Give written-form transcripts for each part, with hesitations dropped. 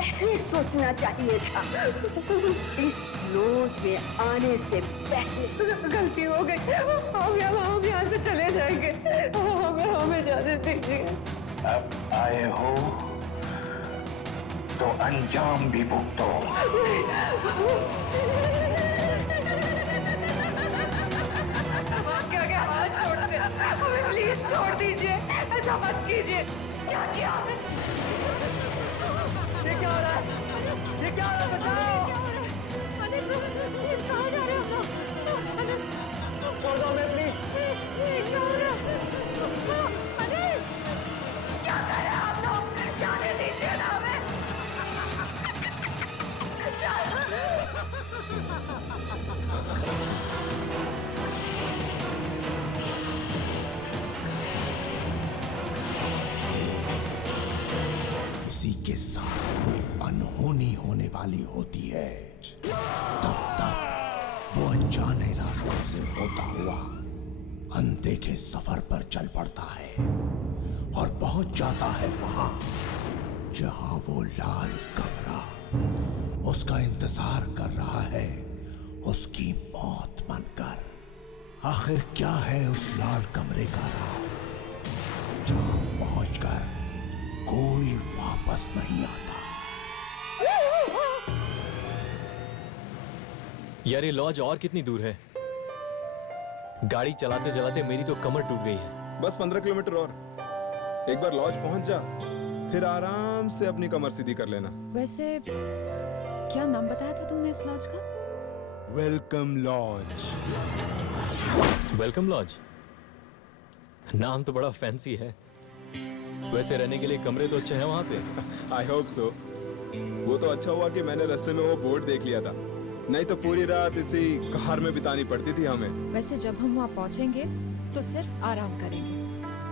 पहले सोचना चाहिए था। इस लॉज में आने से पहले। गलती हो गई, हम यहाँ से चले जाएंगे, हमें जाने दीजिए। अब आए हो तो अंजाम भी भुगतो। क्या हाथ छोड़ दे, हमें प्लीज छोड़ दीजिए, ऐसा मत कीजिए। क्या किया हमें? ये क्या हो रहा है? ये क्या हो रहा है? बताओ। अनिल, कहाँ जा रहे हैं हम लोग? अनिल, छोड़ दो हमें प्लीज। क्या हो रहा है? अनिल, क्या कर रहे हैं आप लोग? जाने दीजिए ना हमें। किसी के साथ कोई अनहोनी होने वाली होती है, तब तक वो अनजाने रास्तों से होता हुआ अनदेखे सफर पर चल पड़ता है और पहुंच जाता है वहां जहां वो लाल कमरा उसका इंतजार कर रहा है, उसकी मौत बनकर। आखिर क्या है उस लाल कमरे का राज जहां पहुंचकर कोई वापस नहीं आता? यार ये लॉज और कितनी दूर है? गाड़ी चलाते चलाते मेरी तो कमर टूट गई है। बस 15 किलोमीटर और। एक बार लॉज पहुंच जा, फिर आराम से अपनी कमर सीधी कर लेना। वैसे क्या नाम बताया था तुमने इस लॉज का? Welcome lodge. Welcome lodge? नाम तो बड़ा फैंसी है। वैसे रहने के लिए कमरे तो अच्छे हैं वहां पे? I hope so. वो तो अच्छा हुआ कि मैंने रास्ते में वो बोर्ड देख लिया था, नहीं तो पूरी रात इसी कार में बितानी पड़ती थी हमें। वैसे जब हम वहाँ पहुँचेंगे तो सिर्फ आराम करेंगे,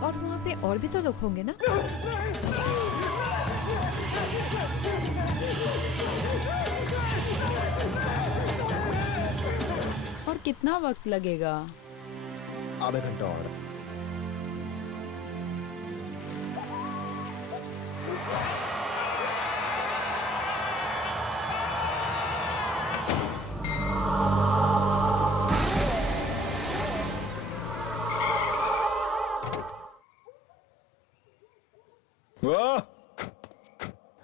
और वहाँ पे और भी तो लोग होंगे ना? और कितना वक्त लगेगा? आधा घंटा और।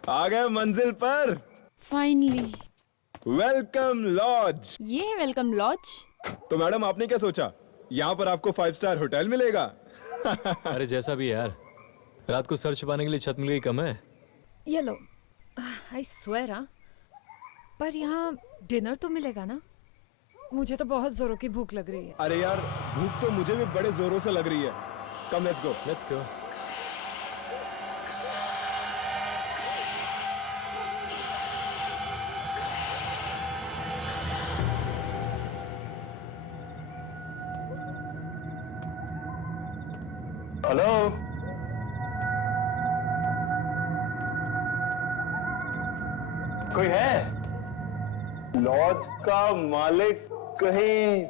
आ गए मंजिल पर। फाइनली। Welcome lodge. ये है वेलकम लॉज? तो मैडम आपने क्या सोचा, यहाँ पर आपको 5 स्टार होटल मिलेगा? अरे जैसा भी यार, रात को सर छुपाने के लिए छत मिल गई कम है। ये लो, आई स्वेयर। पर यहाँ डिनर तो मिलेगा ना? मुझे तो बहुत जोरों की भूख लग रही है। अरे यार, भूख तो मुझे भी बड़े जोरों से लग रही है। Come let's go. Let's go. Hello, कोई है? लॉज का मालिक कहीं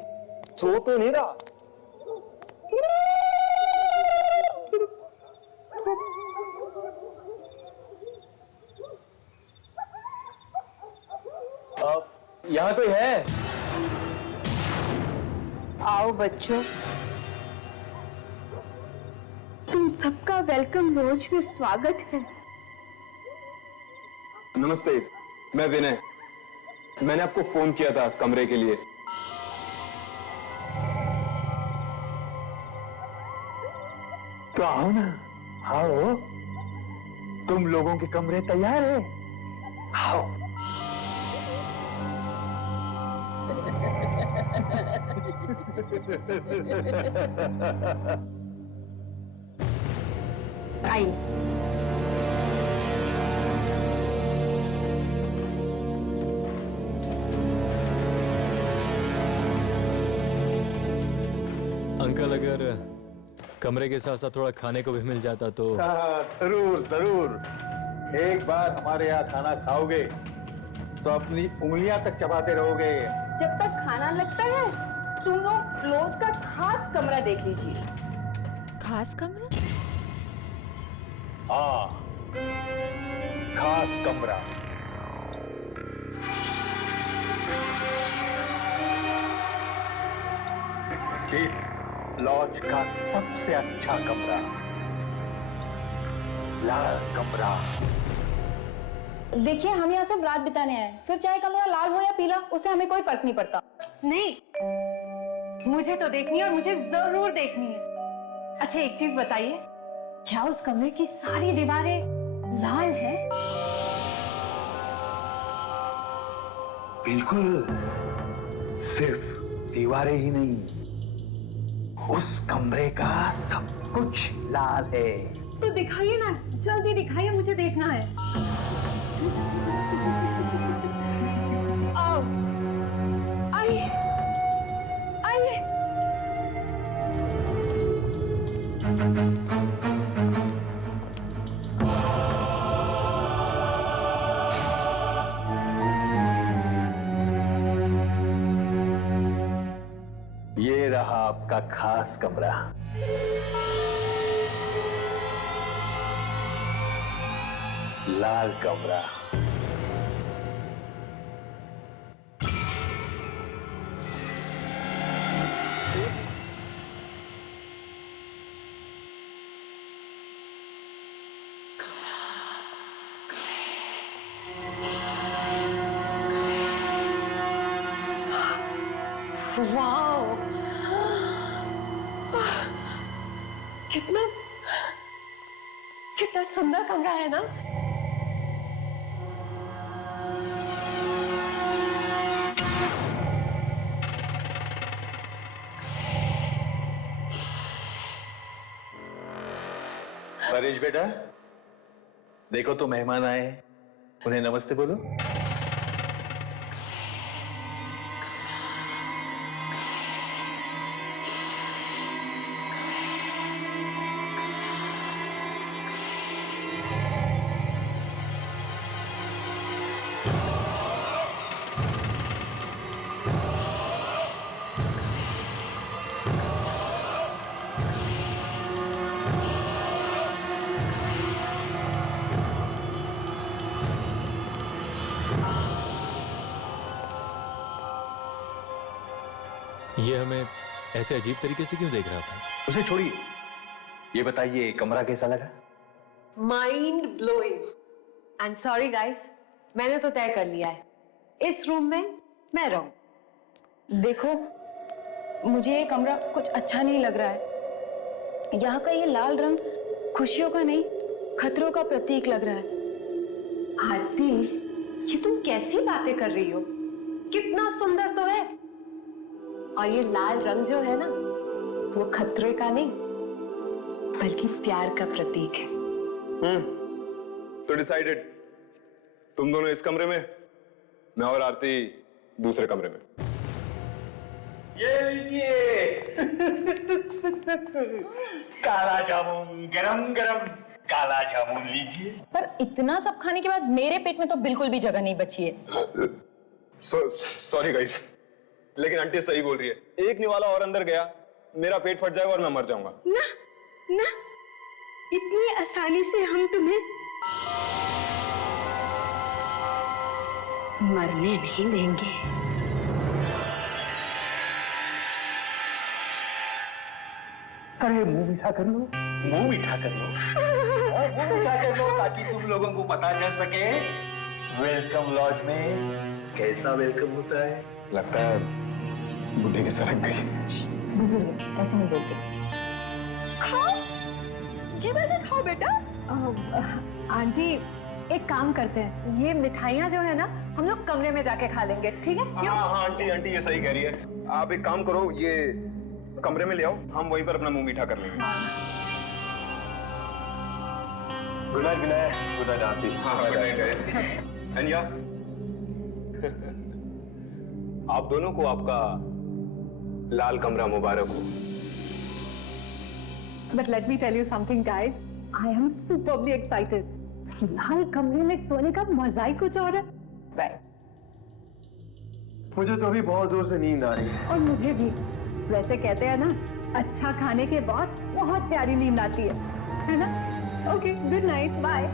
सो तो नहीं रहा? यहाँ कोई है? आओ बच्चों, तुम सबका वेलकम लॉज में स्वागत है। नमस्ते, मैं विनय। मैंने आपको फोन किया था कमरे के लिए। तो आओ ना, आओ। तुम लोगों के कमरे तैयार है, आओ। आइए। अंकल, अगर कमरे के साथ साथ थोड़ा खाने को भी मिल जाता तो। जरूर जरूर। एक बार हमारे यहाँ खाना खाओगे तो अपनी उंगलियां तक चबाते रहोगे। जब तक खाना लगता है, तुम लोग लॉज का खास कमरा देख लीजिए। खास कमरा? हाँ, खास कमरा। इस लॉज का सबसे अच्छा कमरा, लाल कमरा। देखिए, हम यहाँ सिर्फ रात बिताने आए, फिर चाहे कमरा लाल हो या पीला, उससे हमें कोई फर्क नहीं पड़ता। नहीं, मुझे तो देखनी है और मुझे जरूर देखनी है। अच्छा एक चीज बताइए, क्या उस कमरे की सारी दीवारें लाल हैं? बिल्कुल, सिर्फ दीवारें ही नहीं, उस कमरे का सब कुछ लाल है। तो दिखाइए ना, जल्दी दिखाइए, मुझे देखना है। आओ, आइए, आइए। ये रहा आपका खास कमरा। लाल कमरा। वाओ, कितना कितना सुंदर कमरा है ना। परेश बेटा, देखो तो मेहमान आए हैं, उन्हें नमस्ते बोलो। ये हमें ऐसे अजीब तरीके से क्यों देख रहा था? उसे छोड़िए, ये बताइए कमरा कैसा लगा? Mind blowing. And sorry guys, मैंने तो तय कर लिया है, इस रूम में मैं रहूं। देखो, मुझे ये कमरा कुछ अच्छा नहीं लग रहा है। यहाँ का ये लाल रंग खुशियों का नहीं, खतरों का प्रतीक लग रहा है। आरती, ये तुम कैसी बातें कर रही हो? कितना सुंदर तो है। और ये लाल रंग जो है ना, वो खतरे का नहीं बल्कि प्यार का प्रतीक है। तो डिसाइडेड, तुम दोनों इस कमरे में, मैं और आरती दूसरे कमरे में। ये लीजिए काला जामुन, गरम गरम काला जामुन लीजिए। पर इतना सब खाने के बाद मेरे पेट में तो बिल्कुल भी जगह नहीं बची है। सॉरी गाइस, लेकिन आंटी सही बोल रही है। एक निवाला और अंदर गया, मेरा पेट फट जाएगा और मैं मर जाऊंगा। ना ना, इतनी आसानी से हम तुम्हें मरने नहीं देंगे। अरे मुंह मीठा कर लो, मुंह मीठा कर लो, मुंह मीठा कर लो, ताकि तुम लोगों को पता चल सके वेलकम लॉज में कैसा वेलकम होता है। लगता है बुढ़े की सरक गई। बुजुर्ग ऐसे नहीं बोलते। खाओ, जी बेटा खाओ बेटा। आंटी, एक काम करते हैं, ये मिठाइयाँ जो है ना, हम लोग कमरे में जाके खा लेंगे, ठीक है? हाँ हाँ आंटी, आंटी ये सही कह रही है। आप एक काम करो, ये कमरे में ले आओ, हम वहीं पर अपना मुंह मीठा कर लेंगे। गुड नाइट विनय, गुड नाइट आरती। हाँ गुड नाइट गाइस। अनिया, आप दोनों को आपका लाल कमरा मुबारक हो। But let me tell you something, guys. I am superbly excited. इस लाल कमरे में सोने का मजा ही कुछ और है। Right. मुझे तो अभी बहुत जोर से नींद आ रही है। और मुझे भी। वैसे कहते हैं ना, अच्छा खाने के बाद बहुत प्यारी नींद आती है ना? Okay, good night, bye.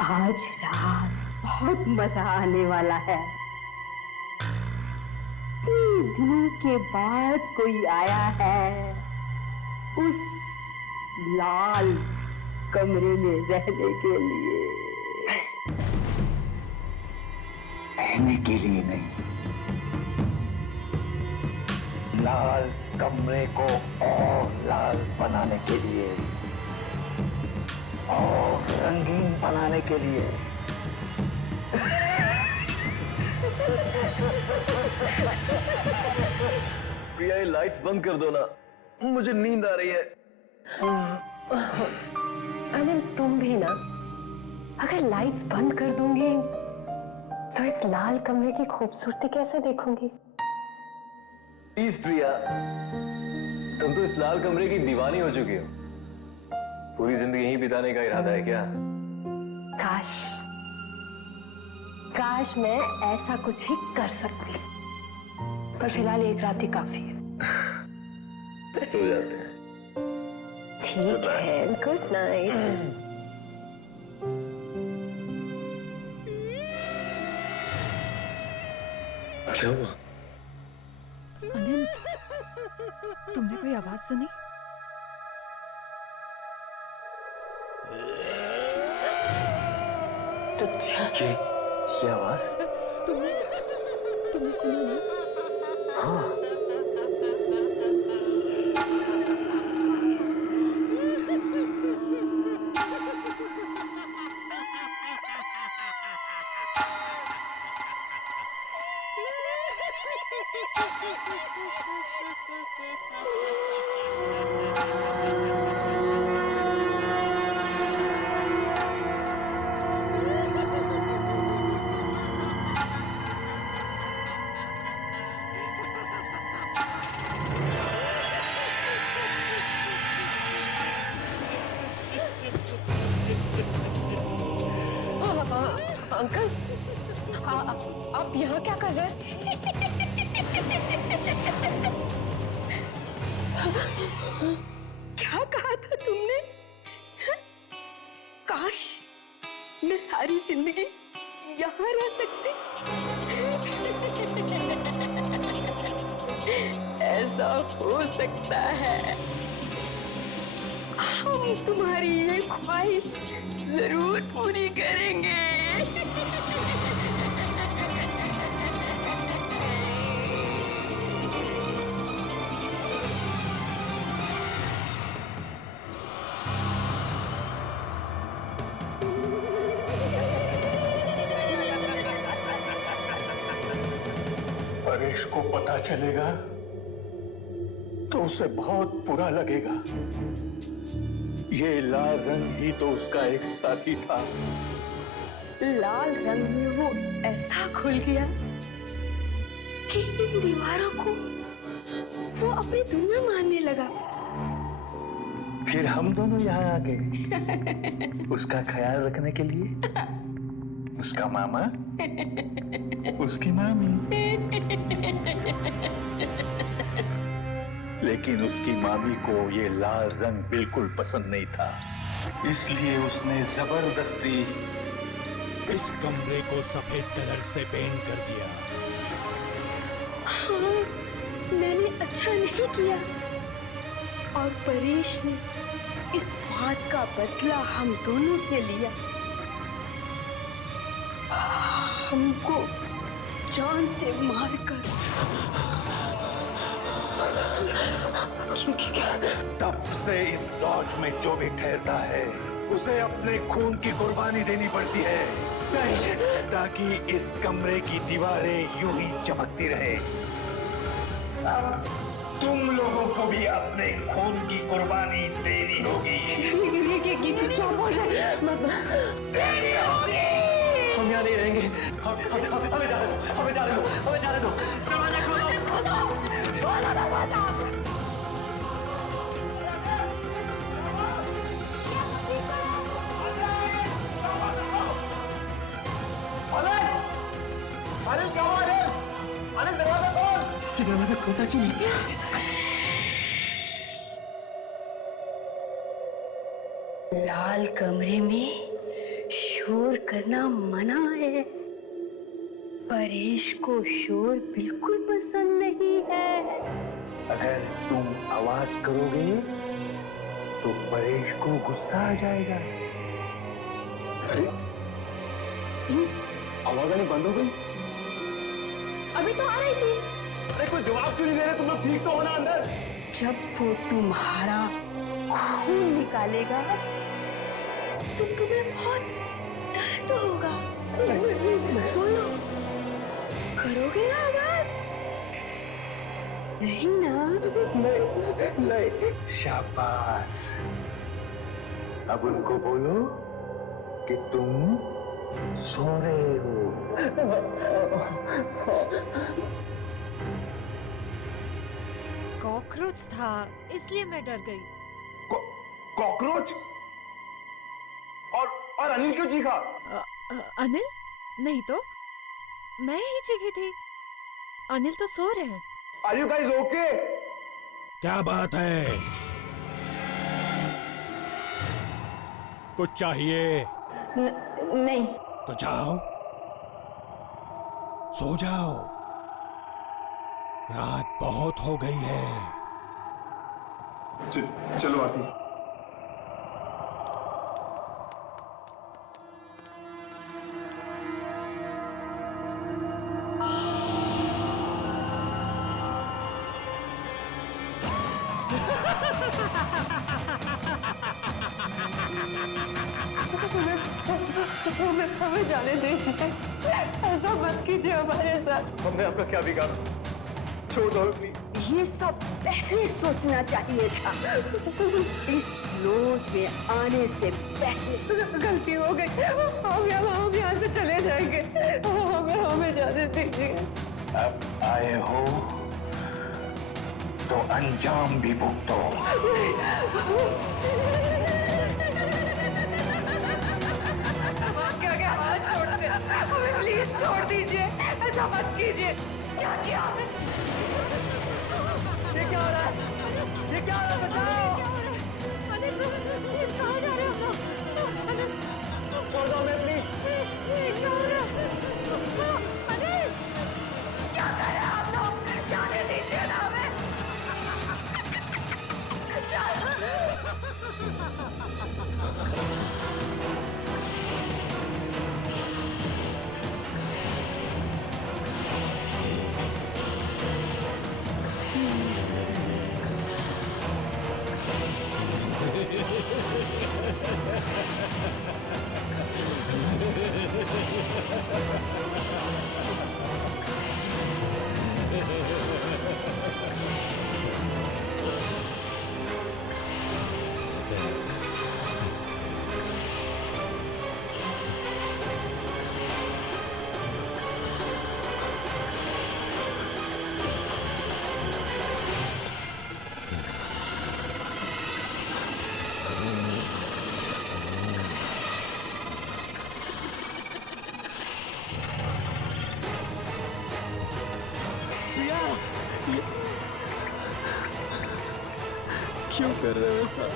आज रात बहुत मजा आने वाला है। इतने दिनों के बाद कोई आया है उस लाल कमरे में रहने के लिए। रहने के लिए नहीं, लाल कमरे को और लाल बनाने के लिए और रंगीन बनाने के लिए। प्रिया ये लाइट्स बंद कर दो ना, मुझे नींद आ रही है। अनिल तुम भी ना, अगर लाइट्स बंद कर दूंगी तो इस लाल कमरे की खूबसूरती कैसे देखूंगी? प्लीज प्रिया, तुम तो इस लाल कमरे की दीवानी हो चुकी हो। पूरी जिंदगी यहीं बिताने का इरादा है क्या? काश काश मैं ऐसा कुछ ही कर सकती, पर फिलहाल एक रात ही काफी है। सो जाते हैं। ठीक है, गुड नाइट। क्या हुआ? अनिल, तुमने कोई आवाज सुनी? ये आवाज? तुमने सुना ना? हाँ। अंकल, आप यहाँ क्या कर रहे हैं? क्या कहा था तुमने? काश मैं सारी जिंदगी यहाँ रह सकती। ऐसा हो सकता है। हम तुम्हारी ये ख्वाहिश जरूर पूरी करेंगे। परेश को पता चलेगा तो उसे बहुत बुरा लगेगा। ये लाल रंग ही तो उसका एक साथी था। लाल रंग में वो ऐसा खुल गया कि इन दीवारों को वो अपनी दुनिया मानने लगा। फिर हम दोनों यहाँ आ गए उसका ख्याल रखने के लिए। उसका मामा, उसकी मामी। लेकिन उसकी मामी को ये लाल रंग बिल्कुल पसंद नहीं था, इसलिए उसने जबरदस्ती इस कमरे को सफेद कलर से पेंट कर दिया। हाँ, मैंने अच्छा नहीं किया और परेश ने इस बात का बदला हम दोनों से लिया। हमको जान से मारकर। तब से इस लॉज में जो भी ठहरता है उसे अपने खून की कुर्बानी देनी पड़ती है, ताकि इस कमरे की दीवारें यूं ही चमकती रहे। अब तुम लोगों को भी अपने खून की कुर्बानी देनी होगी। क्या बोल रहे हैं? देनी होगी। हम यहाँ नहीं रहेंगे। हमें जाने दो, हमें जाने दो, हमें जाने दो। दरवाजा खोलो। दरवाजा खोता क्यों नहीं? लाल कमरे में शोर करना मना है। परेश को शोर बिल्कुल पसंद नहीं है। अगर तुम आवाज करोगे तो परेश को गुस्सा आ जाएगा। अरे आवाज आनी बंद हो गई। अभी तो आ रही थी। अरे कोई जवाब क्यों नहीं दे रहे? तुम लोग ठीक तो हो ना अंदर? जब वो तुम्हारा खून निकालेगा तो तुम्हें बहुत दर्द होगा। बोलो, करोगे ना आवाज? नहीं ना? नहीं। शाबाश। अब उनको बोलो कि तुम सो रहे हो। कॉकरोच था इसलिए मैं डर गई। कॉकरोच? और अनिल क्यों चीखा? अनिल? नहीं तो मैं ही चीखी थी। अनिल तो सो रहे हैं। Are you guys okay? क्या बात है? कुछ चाहिए? नहीं। तो जाओ, सो जाओ। रात बहुत हो गई है। चलो आती। हमें जाने दीजिए। ऐसा मत कीजिए हमारे साथ। हमने आपका क्या बिगाड़ा? छोड़ दो प्लीज। ये सब पहले सोचना चाहिए था। इस लॉज में आने से पहले। गलती हो गई। हम यहाँ से चले जाएंगे। हमें जाने दीजिए। अब आए हो तो अंजाम भी भुगतो। क्या हाथ छोड़ दे। हमें प्लीज छोड़ दीजिए। ऐसा मत कीजिए। क्या किया आपने? ये क्या हो रहा है? ये क्या हो रहा है? बताओ। अनिल, कहाँ जा रहे हैं हम लोग? अनिल, छोड़ दो हमें प्लीज। क्या हो रहा है? अनिल, क्या कर रहे हैं आप लोग? जाने दीजिए ना हमें। क्यों कर रहे हो ऐसा?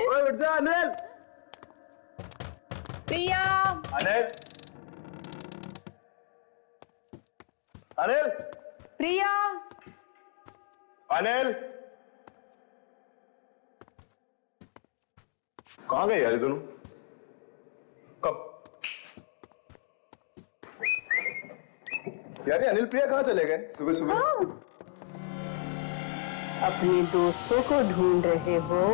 उठ जा अनिल। प्रिया। अनिल, अनिल, प्रिया। अनिल, कहाँ गए यार ये दोनों? कब? यार ये अनिल प्रिया कहाँ चले गए सुबह सुबह? अपने दोस्तों को ढूंढ रहे हो?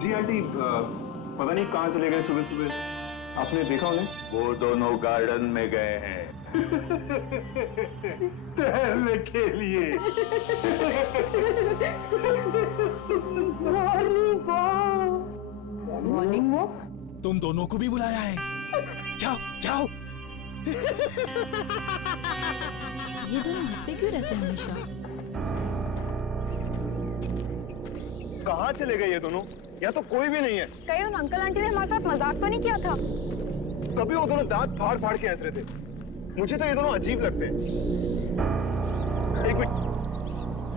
जी आंटी, पता नहीं कहाँ चले गए सुबह सुबह। आपने देखा उन्हें? वो दोनों गार्डन में गए हैं टहलने के लिए। Morning walk. Morning walk? तुम दोनों को भी बुलाया है। जाओ जाओ। ये दोनों हंसते क्यों रहते हैं हमेशा? कहाँ चले गए ये दोनों? यहाँ तो कोई भी नहीं है। कहीं उन अंकल आंटी ने हमारे साथ मजाक तो नहीं किया था? कभी वो दोनों दांत फाड़ फाड़ के हंस रहे थे। मुझे तो ये दोनों अजीब लगते हैं। एक मिनट,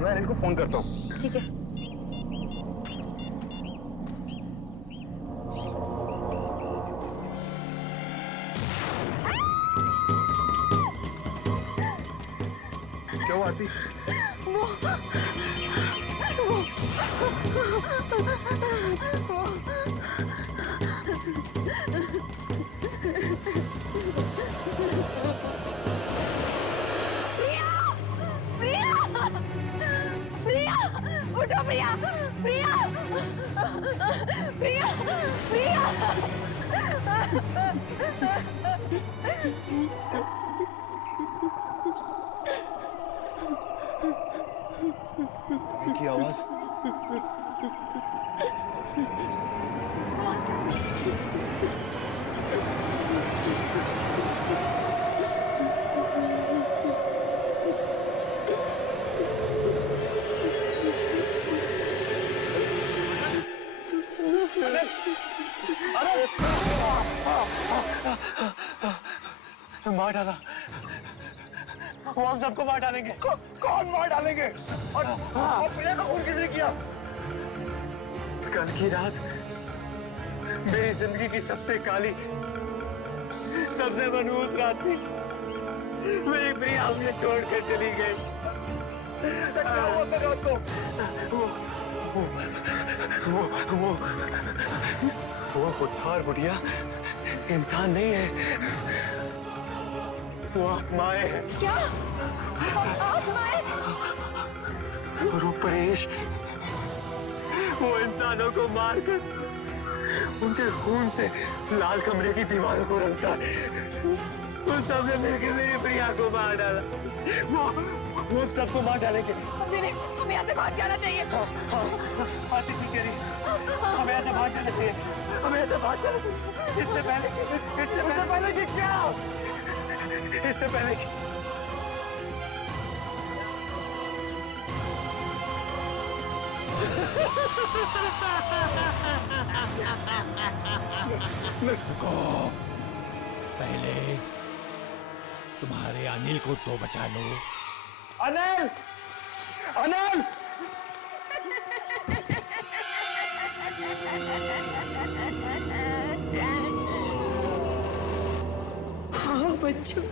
मैं इनको फोन करता हूँ। ठीक है। क्या हुआ आरती? प्रिया, उठो प्रिया, प्रिया, प्रिया, प्रिया। की आवाज। मार डाला। वो हम सबको मार डालेंगे। कौन मार डालेंगे? और प्रिया का खून किसने किया? कल की रात मेरी जिंदगी की सबसे काली, सबसे मनहूस रात थी। मेरी प्रिया मुझे छोड़कर चली गई। क्या हुआ फिर रात को? वो बुढ़ा और बुढ़िया इंसान नहीं है, वो आत्माएं हैं। क्या? आत्माएं? और वो परेश, वो इंसानों को मारकर उनके खून से लाल कमरे की दीवारों को रंगता है। उन सबने मिलकर मेरी प्रिया को मार डाला। वो सबको मार डालेंगे। हमें यहाँ से भाग जाना चाहिए। आती थी कह रही, हमें ऐसे भाग जाना चाहिए। हमें ऐसे भाग जाना चाहिए। इससे पहले कि क्या? इससे पहले कि रुको, पहले तुम्हारे अनिल को तो बचा लो। अनिल! अनिल! हाँ बच्चों,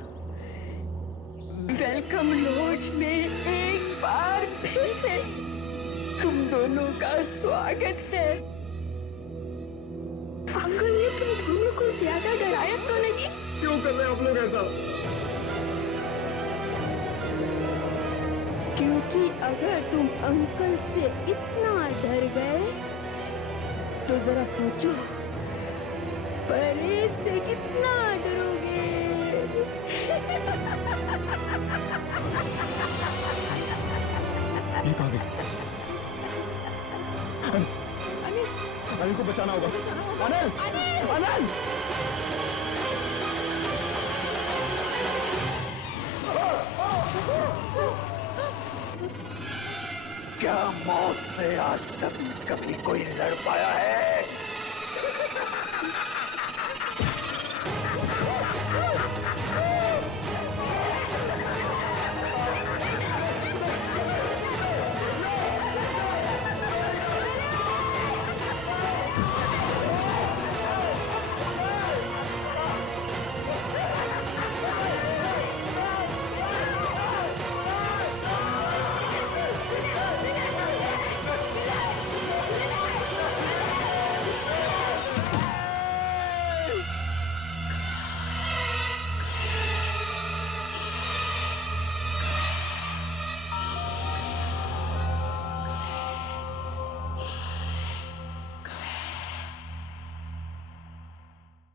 वेलकम लॉज में एक बार फिर से तुम दोनों का स्वागत है। अंकल ने तुम दोनों को ज्यादा डराया तो नहीं? क्यों कर रहे हैं आप लोग ऐसा? क्योंकि अगर तुम अंकल से इतना डर गए तो जरा सोचो परेश से कितना डरोगे। दीप आ गई। अनिल को बचाना होगा। अनिल! अनिल! क्या मौत से आज तक कभी कोई लड़ पाया है?